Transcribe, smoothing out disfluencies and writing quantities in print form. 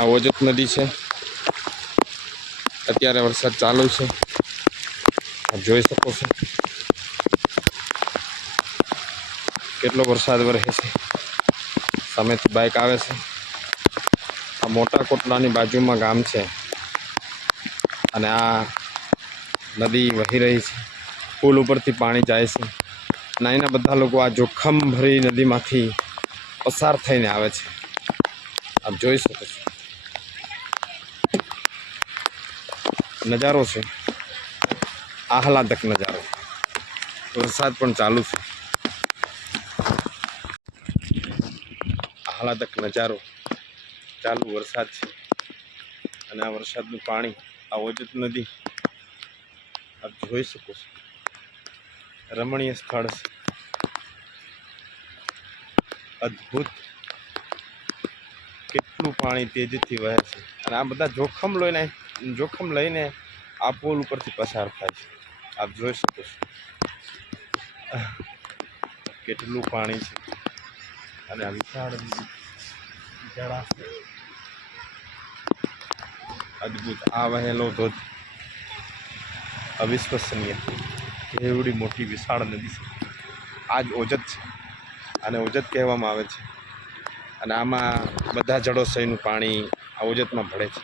આ ઓજત નદી છે. અત્યારે વરસાદ ચાલુ છે, આપ જોઈ શકો છો કેટલો વરસાદ વરસે છે. સામેથી બાઇક આવે છે. આ મોટા કોટલાની બાજુમાં ગામ છે અને આ નદી વહી રહી છે. પુલ ઉપરથી પાણી જાય છે અને અહીંના બધા લોકો આ જોખમ ભરી નદીમાંથી પસાર થઈને આવે છે. આપ જોઈ શકો છો નજારો છે, આહલાદક નજારો. વરસાદ પણ ચાલુ છે. આહલાદક નજારો, ચાલુ વરસાદ છે અને આ વરસાદનું પાણી આ ઓજત નદી આપ જોઈ શકો છો. રમણીય સ્થળ છે, અદ્ભુત. કેટલું પાણી તેજીથી વહે છે અને આ બધા જોખમ લઈને આ પુલ ઉપરથી પસાર થાય છે. આપ જોઈ શકો છો કેટલું પાણી છે અને આ વિશાળ જળાશય અદ્ભુત. આ વહેલો ધોધ અવિશ્વસનીય, એવડી મોટી વિશાળ નદી છે. આ જ ઓજત છે, આને ઓજત કહેવામાં આવે છે અને આમાં બધા જળાશયનું પાણી આ ઓજતમાં ભળે છે.